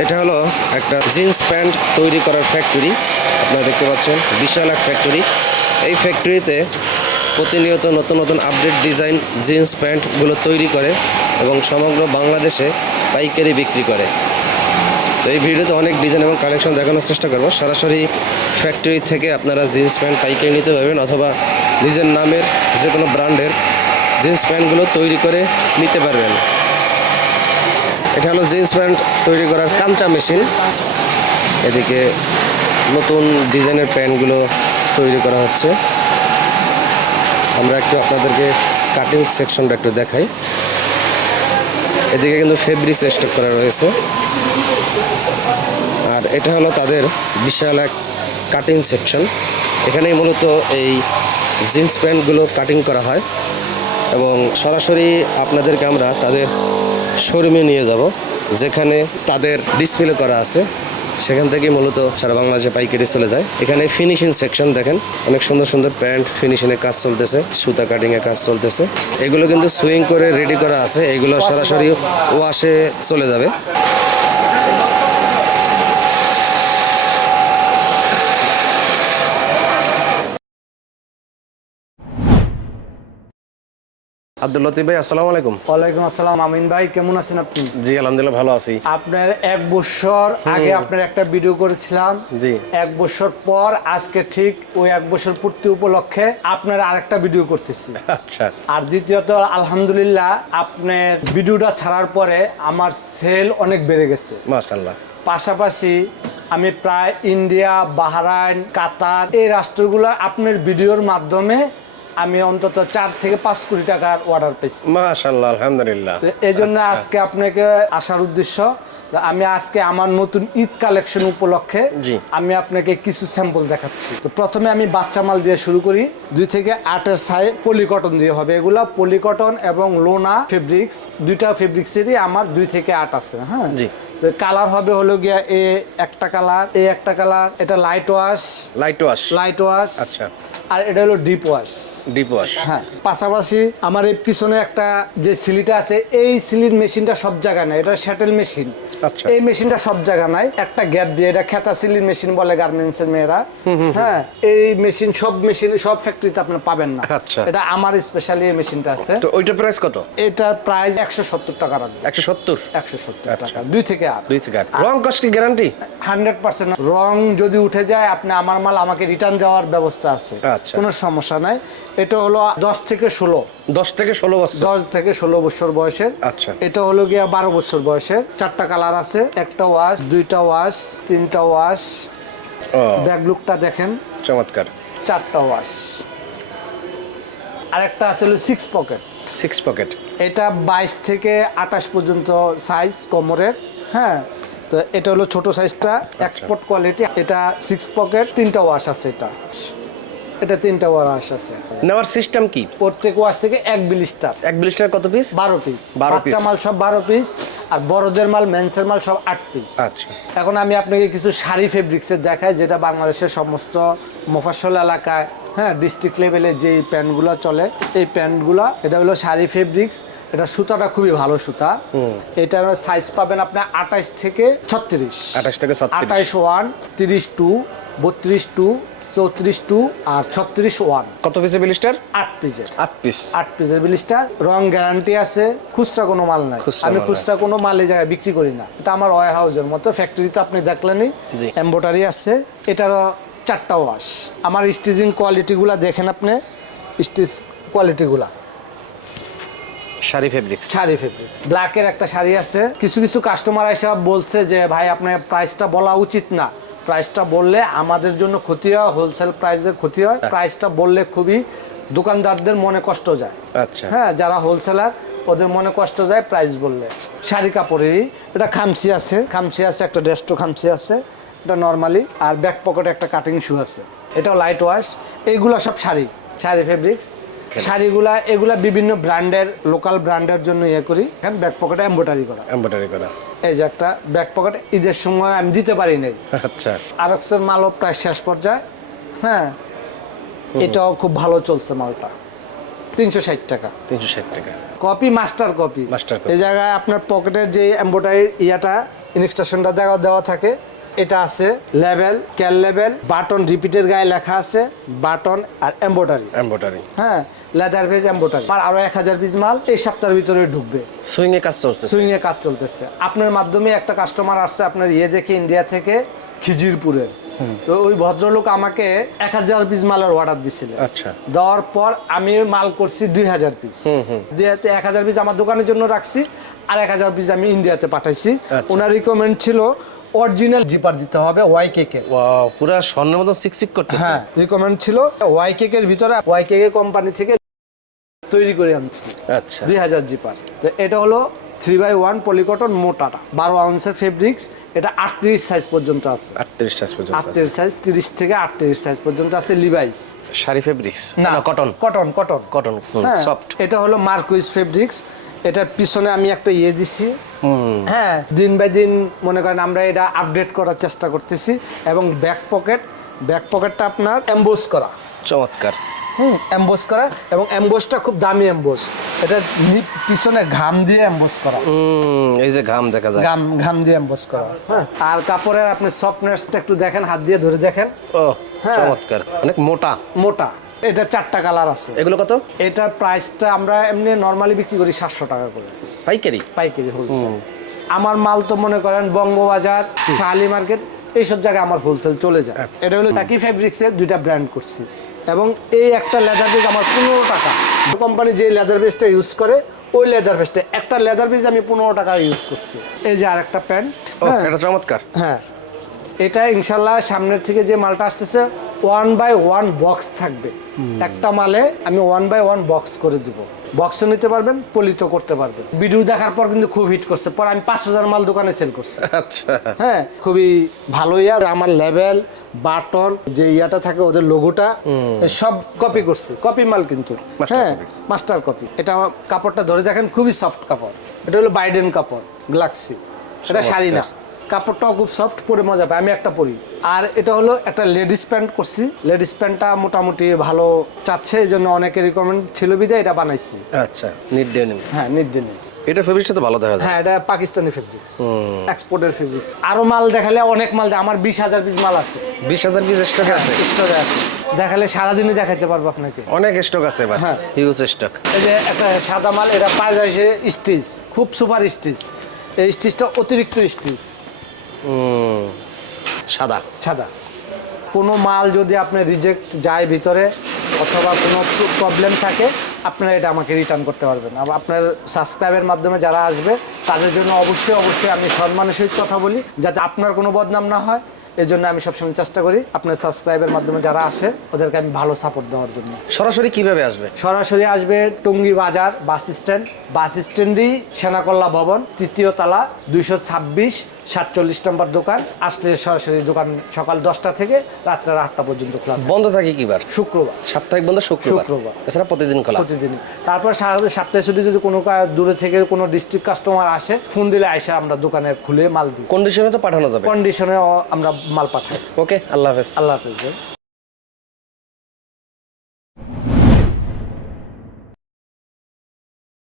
এটা হলো একটা জিন্স প্যান্ট তৈরি করার ফ্যাক্টরি আপনারা দেখতে পাচ্ছেন, বিশাল এক ফ্যাক্টরি এই ফ্যাক্টরিতে প্রতিনিয়ত নতুন নতুন আপডেট ডিজাইন জিন্স প্যান্টগুলো তৈরি করে এবং সমগ্র বাংলাদেশে পাইকারি বিক্রি করে। তো এই ভিডিওতে অনেক ডিজাইন এবং কালেকশন দেখানোর চেষ্টা করব। সরাসরি ফ্যাক্টরি থেকে আপনারা জিন্স প্যান্ট পাইকারি নিতে পারবেন অথবা নিজের নামের যে কোনো ব্র্যান্ডের জিন্স প্যান্টগুলো তৈরি করে নিতে পারবেন। এটা হলো জিন্স প্যান্ট তৈরি করার কাঞ্চা মেশিন। এদিকে নতুন ডিজাইনের প্যান্টগুলো তৈরি করা হচ্ছে। আমরা একটু আপনাদেরকে কাটিং সেকশনটা একটু দেখাই। এদিকে কিন্তু ফেব্রিক্স স্টক করা রয়েছে। আর এটা হলো তাদের বিশাল এক কাটিং সেকশন এখানেই মূলত এই জিন্স প্যান্টগুলো কাটিং করা হয়। এবং সরাসরি আপনাদেরকে আমরা তাদের শোরুমে নিয়ে যাব, যেখানে তাদের ডিসপ্লে করা আছে। সেখান থেকে মূলত সারা বাংলাদেশে পাইকারি চলে যায়। এখানে ফিনিশিং সেকশন দেখেন, অনেক সুন্দর সুন্দর প্যান্ট ফিনিশিংয়ের কাজ চলতেছে, সুতা কাটিংয়ের কাজ চলতেছে। এগুলো কিন্তু সুইং করে রেডি করা আছে, এগুলো সরাসরি ওয়াশে চলে যাবে। আব্দুল লতিফ ভাই আসসালামু আলাইকুম। ওয়ালাইকুম আসসালাম আমিন ভাই কেমন আছেন আপনি? জি আলহামদুলিল্লাহ ভালো আছি। আপনার এক বছর আগে আপনার একটা ভিডিও করেছিলাম। জি। এক বছর পর আজকে ঠিক ওই এক বছর পূর্তি উপলক্ষে আপনার আরেকটা ভিডিও করতেছি। আচ্ছা। আর দ্বিতীয়ত আলহামদুলিল্লাহ আপনার ভিডিওটা ছাড়ার পরে আমার সেল অনেক বেড়ে গেছে। মাশাল্লাহ পাশাপাশি আমি প্রায় ইন্ডিয়া বাহরাইন কাতার এই রাষ্ট্রগুলো আপনার ভিডিওর মাধ্যমে আমি অন্তত চার থেকে পাঁচ কোটি টাকার অর্ডার পেয়েছি। মাশাল্লাহ আলহামদুলিল্লাহ। এই জন্য আজকে আপনাকে আসার উদ্দেশ্য আমি আজকে আমার নতুন ঈদ কালেকশন উপলক্ষে। আমি আপনাকে কিছু স্যাম্পল দেখাচ্ছি। তো প্রথমে আমি বাচ্চা মাল দিয়ে শুরু করি। দুই থেকে আটের সাই পলিকটন দিয়ে হবে। এগুলা পলিকটন এবং লোনা ফেব্রিক্স দুইটা ফেব্রিক্সেরই আমার দুই থেকে আট আছে হ্যাঁ? জি। কালার হবে হলো গিয়া এ একটা কালার এ একটা কালার এটা light wash light wash light wash আচ্ছা। আর এটা হলো ডিপ ওয়াশ ডিপ ওয়াশ হ্যাঁ পাশাপাশি আমার এই পিছনে একটা যে সিলিটা আছে এই সিলির মেশিনটা সব জায়গায় নাই এটা শ্যাটেল মেশিন। আচ্ছা। এই মেশিনটা সব জায়গা নাই একটা গ্যাপ দিয়ে এটা খেতা সিলির মেশিন বলে গার্মেন্টস এর মেয়েরা হ্যাঁ এই মেশিন সব মেশিন সব ফ্যাক্টরিতে আপনি পাবেন না। আচ্ছা। এটা আমার স্পেশালি এই মেশিনটা আছে। তো ওইটার প্রাইস কত? এটার প্রাইস একশো সত্তর টাকা রাখবে। একশো সত্তর? একশো সত্তর আচ্ছা। টাকা দুই থেকে আট। দুই থেকে আট। রং কস্ট গ্যারান্টি হান্ড্রেড পার্সেন্ট। রং যদি উঠে যায় আপনি আমার মাল আমাকে রিটার্ন দেওয়ার ব্যবস্থা আছে। আচ্ছা। কোনো সমস্যা নাই। এটা হলো দশ থেকে ষোলো। দশ থেকে ষোলো বছর। দশ থেকে ষোলো বছর বয়সের। আচ্ছা। এটা হলো গিয়া বারো বছর বয়সের। চারটা কালার আছে। একটা ওয়াশ দুইটা ওয়াশ তিনটা ওয়াশ ব্যাগ লুকটা দেখেন। চমৎকার। চারটা ওয়াশ আরেকটা আছে হলো সিক্স পকেট সিক্স পকেট এটা বাইশ থেকে আঠাশ পর্যন্ত সাইজ কোমরের। হ্যাঁ তো এটা হলো ছোট সাইজটা এক্সপোর্ট কোয়ালিটি এটা সিক্স পকেট তিনটা ওয়াশ আছে এটা। এটা তিনটা ওয়াশ আছে। নেওয়ার সিস্টেম কি? প্রত্যেক ওয়াশ থেকে এক বিলিস্টার। এক ব্লিস্টার কত পিস বারো পিস 12 বাচ্চা মাল সব বারো পিস আর বড়দের মাল মেন্সের মাল সব আট পিস আচ্ছা। এখন আমি আপনাকে কিছু শাড়ি ফেব্রিক্সের দেখাই যেটা বাংলাদেশের সমস্ত মফস্বল এলাকায় হ্যাঁ ডিস্ট্রিক্ট লেভেলে যেই প্যান্টগুলো চলে এই প্যান্টগুলো এটা হলো শাড়ি ফেব্রিক্স এটা সুতাটা খুবই ভালো সুতা। এটা সাইজ পাবেন আপনি আঠাইশ থেকে ছত্রিশ। 28 থেকে 36 আঠাইশ ওয়ান তিরিশ টু বত্রিশ টু চৌত্রিশ টু আর ছত্রিশ ওয়ান। কত পিসে ব্লিস্টার আট পিসের আট পিস আট পিসের বিলিস্টার রং গ্যারান্টি আছে খুচরা কোনো মাল নাই। আমি খুচরা কোনো মাল এই জায়গায় বিক্রি করি না। এটা আমার ওয়ার হাউসের মতো ফ্যাক্টরিতে আপনি দেখলেনই। এম্বোটারি আছে। এটারও চারটা ওয়াশ আমার স্টিচিং কোয়ালিটিগুলা দেখেন আপনি। স্টিচ কোয়ালিটিগুলা শাড়ি ফেব্রিক্স শাড়ি ফেব্রিক্স ব্ল্যাকের একটা শাড়ি আছে। কিছু কিছু কাস্টমার এসে বলছে যে ভাই আপনার প্রাইসটা বলা উচিত না। প্রাইসটা বললে আমাদের জন্য ক্ষতি হয় হোলসেল প্রাইসের ক্ষতি হয়। প্রাইসটা বললে খুবই দোকানদারদের মনে কষ্ট যায়। আচ্ছা। হ্যাঁ যারা হোলসেলার ওদের মনে কষ্ট যায় প্রাইস বললে। শাড়ি কাপড়েরই এটা খামসি আছে খামসি আছে একটা ডেস্টো খামসি আছে এটা নর্মালি আর ব্যাক পকেটে একটা কাটিং শু আছে। এটাও লাইট ওয়াশ এইগুলো সব শাড়ি শাড়ি ফেব্রিক্স শাড়িগুলা এগুলা বিভিন্ন ব্র্যান্ডের লোকাল ব্র্যান্ডের জন্য ইয়ে করি। এখানে ব্যাক পকেটে এম্ব্রয়ডারি করা। এমব্রয়ডারি করা। এই যে একটা ব্যাক পকেট ঈদের সময় আমি দিতে পারি নাই। আচ্ছা। আরক্সের মালও প্রায় শেষ পর্যায়ে হ্যাঁ? এটাও খুব ভালো চলছে মালটা। তিনশো ষাট টাকা। তিনশো ষাট টাকা। Copy master copy master. এই জায়গায় আপনার পকেটের যে এম্বোটাই ইয়াটা ইনস্ট্রাকশনটা দেওয়া দেওয়া থাকে এটা আছে লেভেল ক্যাল লেভেল বাটন রিপিটের গায়ে লেখা আছে বাটন আর এম্বোটারি এম্বোটারি হ্যাঁ লেদার ভেজ এম্বোটারি আর আরও এক হাজার পিস মাল এই সপ্তাহের ভিতরে ঢুকবে। সুইং এ কাজ চলতেছে। সুইং এ কাজ চলতেছে। আপনার মাধ্যমে একটা কাস্টমার আসছে আপনার ইয়ে দেখে ইন্ডিয়া থেকে খিজিরপুরের। তো ওই ভদ্রলোক আমাকে এক হাজার পিস মালের অর্ডার দিছিল আচ্ছা। দেওয়ার পর আমি মাল করছি দুই হাজার পিস এক হাজার পিস আমার দোকানের জন্য রাখছি আর এক হাজার পিস আমি ইন্ডিয়াতে পাঠাইছি। আচ্ছা। ওনার রিকমেন্ড ছিল অরিজিনাল জিপার দিতে হবে ওয়াই কেকের ওয়াও পুরা স্বর্ণের মতো সিকসিক করতেছে। হ্যাঁ রিকমেন্ড ছিল। ওয়াই কেকের ভিতরে ওয়াই কেকের কোম্পানি থেকে তৈরি করে আনছি। আচ্ছা। দুই হাজার জিপার। তো এটা হলো থ্রি বাই ওয়ান পলিকটন মোটাটা। বারো আউন্সের ফেব্রিক্স এটা আটত্রিশ সাইজ পর্যন্ত আছে। আটত্রিশ সাইজ পর্যন্ত আছে। আটত্রিশ সাইজ তিরিশ থেকে আটত্রিশ সাইজ পর্যন্ত আছে লিভাইস শাড়ি ফেব্রিক্স না cotton cotton cotton cotton soft এটা হলো মার্কুইজ ফেব্রিক্স এটার পিছনে আমি একটা ইয়ে দিছি। হ্যাঁ দিন বাই দিন মনে করেন আমরা এটা আপডেট করার চেষ্টা করতেছি এবং ব্যাক পকেট ব্যাক পকেটটা আপনার এমবোস করা। চমৎকার। হুম এমবোস করা এবং এমবোসটা খুব দামি এমবোস এটা পিছনে ঘাম দিয়ে এমবোস করা। এই যে ঘাম দেখা যায়। ঘাম ঘাম দিয়ে এমবোস করা। হ্যাঁ আর কাপড়ের আপনি সফটনেসটা একটু দেখেন হাত দিয়ে ধরে দেখেন। ও হ্যাঁ। চমৎকার। অনেক মোটা। মোটা। এটা চারটা কালার আছে। এগুলো কত? এটার প্রাইসটা আমরা এমনি নর্মালি বিক্রি করি সাতশো টাকা করে। পাইকারি? পাইকারি হোলসেল আমার মাল তো মনে করেন বঙ্গবাজার শাহালি মার্কেট এইসব জায়গায় আমার হোলসেল চলে যায়। এটা হলো একই ফেব্রিক্সের দুইটা ব্র্যান্ড করছি। এবং এই একটা লেদার বেস আমার পনেরো টাকা। কোম্পানি যে লেদার বেসটা ইউজ করে ওই লেদার বেসটা একটা লেদার বেস আমি পনেরো টাকা ইউজ করছি। এই যে আর একটা প্যান্ট এটা চমৎকার। হ্যাঁ। এটা ইনশাল্লাহ সামনের থেকে যে মালটা আসতেছে ওয়ান বাই ওয়ান বক্স থাকবে। একটা মালে আমি ওয়ান বাই ওয়ান বক্স করে দিব। বক্সও নিতে পারবেন পলিত করতে পারবেন। ভিডিও দেখার পর কিন্তু খুব হিট করছে। পর আমি পাঁচ হাজার মাল দোকানে সেল করছি। আচ্ছা। হ্যাঁ খুবই ভালোই আর আমার লেভেল বাটন যে ইয়াটা থাকে ওদের লোগোটা সব কপি করছে। কপি মাল কিন্তু। হ্যাঁ মাস্টার কপি এটা কাপড়টা ধরে দেখেন খুবই সফট কাপড়। এটা হলো বাইডেন কাপড় গ্লাক্সি এটা শাড়ি না। কাপড়টাও খুব সফট পরে মজা পায়। আমি একটা পরি। আর এটা হলো একটা লেডিস প্যান্ট করছি। লেডিস প্যান্টটা মোটামুটি ভালো চাচ্ছে এই জন্য অনেকে রিকমেন্ড ছিল বিদে এটা বানাইছি। আচ্ছা। নিট ডেনিম হ্যাঁ নিট ডেনিম এটা ফেব্রিক্সটা তো ভালো দেখা যায়। হ্যাঁ এটা পাকিস্তানি ফেব্রিক্স এক্সপোর্টের ফেব্রিক্স আরও মাল দেখালে অনেক মাল দেয়। আমার বিশ হাজার পিস মাল আছে। বিশ হাজার পিস স্টক আছে? স্টোরে আছে। দেখালে সারাদিনই দেখাতে পারব আপনাকে। অনেক স্টক আছে এবার। হ্যাঁ। হিউজ স্টক এই যে একটা সাদা মাল এটা পাওয়া যায় স্টিচ খুব সুপার স্টিচ এই স্টিচটা অতিরিক্ত স্টিচ সাদা। সাদা। কোনো মাল যদি আপনার রিজেক্ট যায় ভিতরে অথবা কোনো প্রবলেম থাকে আপনারা এটা আমাকে রিটার্ন করতে পারবেন। আবার আপনার সাবস্ক্রাইবের মাধ্যমে যারা আসবে তাদের জন্য অবশ্যই অবশ্যই আমি সম্মানের সহিত কথা বলি যাতে আপনার কোনো বদনাম না হয়। এই জন্য আমি সবসময় চেষ্টা করি আপনার সাবস্ক্রাইবের মাধ্যমে যারা আসে ওদেরকে আমি ভালো সাপোর্ট দেওয়ার জন্য। সরাসরি কীভাবে আসবে? সরাসরি আসবে টঙ্গী বাজার বাস স্ট্যান্ড বাস স্ট্যান্ডই সেনাকল্লা ভবন তৃতীয় তালা দুইশো ছাব্বিশ সাতচল্লিশ নম্বর দোকান আসলে সরাসরি দোকান সকাল দশটা থেকে রাত্রে আটটা পর্যন্ত খোলা বন্ধ থাকে কিবার? শুক্রবার। সাপ্তাহিক বন্ধ শুক্রবার? শুক্রবার। এছাড়া প্রতিদিন খোলা? প্রতিদিন তারপর সপ্তাহে ছুটি যদি কোনো দূরে থেকে কোনো ডিস্ট্রিক্ট কাস্টমার আসে ফোন দিলে এসে আমরা দোকানে খুলে মাল দিই। কন্ডিশনে তো পাঠানো যাবে। কন্ডিশনে আমরা মাল পাঠাই। ওকে আল্লাহ হাফেজ। আল্লাহ হাফেজ ভাই।